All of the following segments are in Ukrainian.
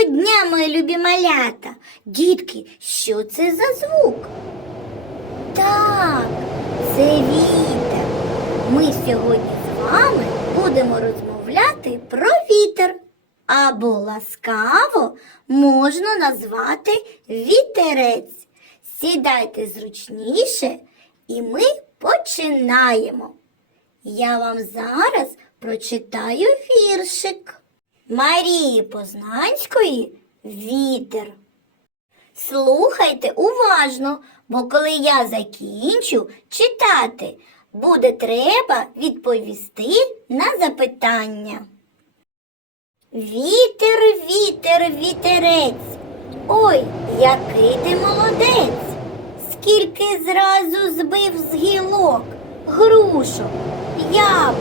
Доброго дня, мої любі малята! Дітки, що це за звук? Так, це вітер. Ми сьогодні з вами будемо розмовляти про вітер. Або ласкаво можна назвати вітерець. Сідайте зручніше, і ми починаємо. Я вам зараз прочитаю віршик. Марії Познанської Вітер. Слухайте уважно, бо коли я закінчу читати, буде треба відповісти на запитання. Вітер, вітер, вітерець. Ой, який ти молодець. Скільки зразу збив з гілок, грушок, яблук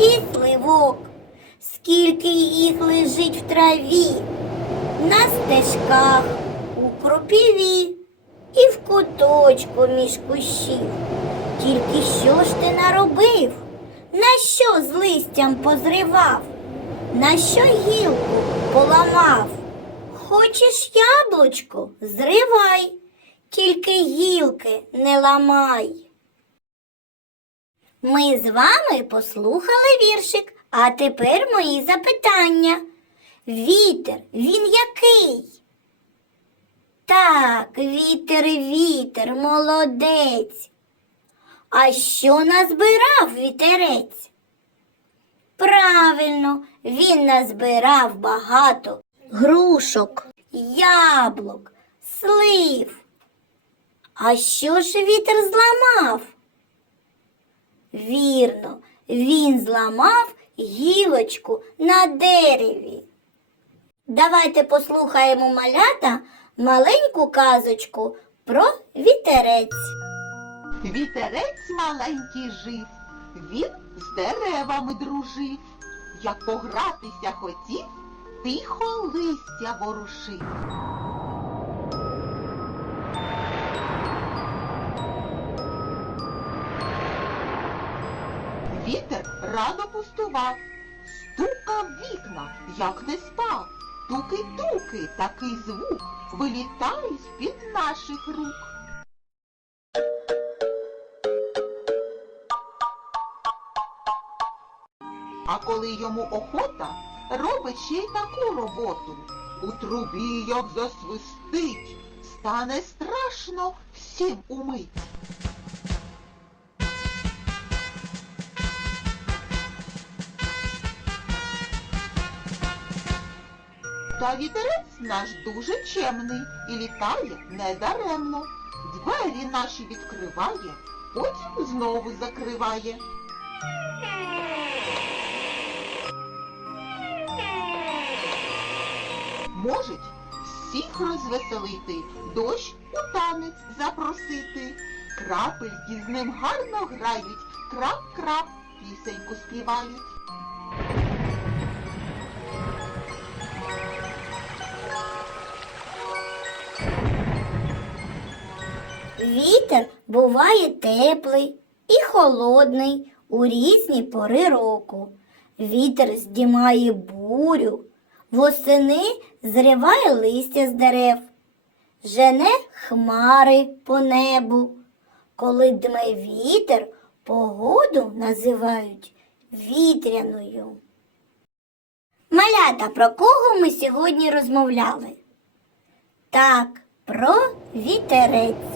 і сливок. Скільки їх лежить в траві, на стежках, у кропіві і в куточку між кущів. Тільки що ж ти наробив? На що з листям позривав? На що гілку поламав? Хочеш яблучко? Зривай, тільки гілки не ламай. Ми з вами послухали віршик, а тепер мої запитання. Вітер, він який? Так, вітер, вітер, молодець. А що назбирав вітерець? Правильно, він назбирав багато грушок, яблук, слив. А що ж вітер зламав? Вірно, він зламав гілочку на дереві. Давайте послухаємо малята маленьку казочку про вітерець. Вітерець маленький жив, він з деревами дружив. Як погратися хотів, тихо листя ворушив. Рано пустував, стукав вікна, як не спав. Туки-туки, такий звук вилітає з-під наших рук. А коли йому охота, робить ще й таку роботу. У трубі як засвистить, стане страшно всім умить. Та вітерець наш дуже чемний і літає недаремно. Двері наші відкриває, потім знову закриває. Можуть всіх розвеселити, дощ у танець запросити. Крапельки з ним гарно грають, крап-крап пісеньку співають. Вітер буває теплий і холодний у різні пори року. Вітер здіймає бурю, восени зриває листя з дерев, жене хмари по небу. Коли дме вітер, погоду називають вітряною. Малята, про кого ми сьогодні розмовляли? Так, про вітерець.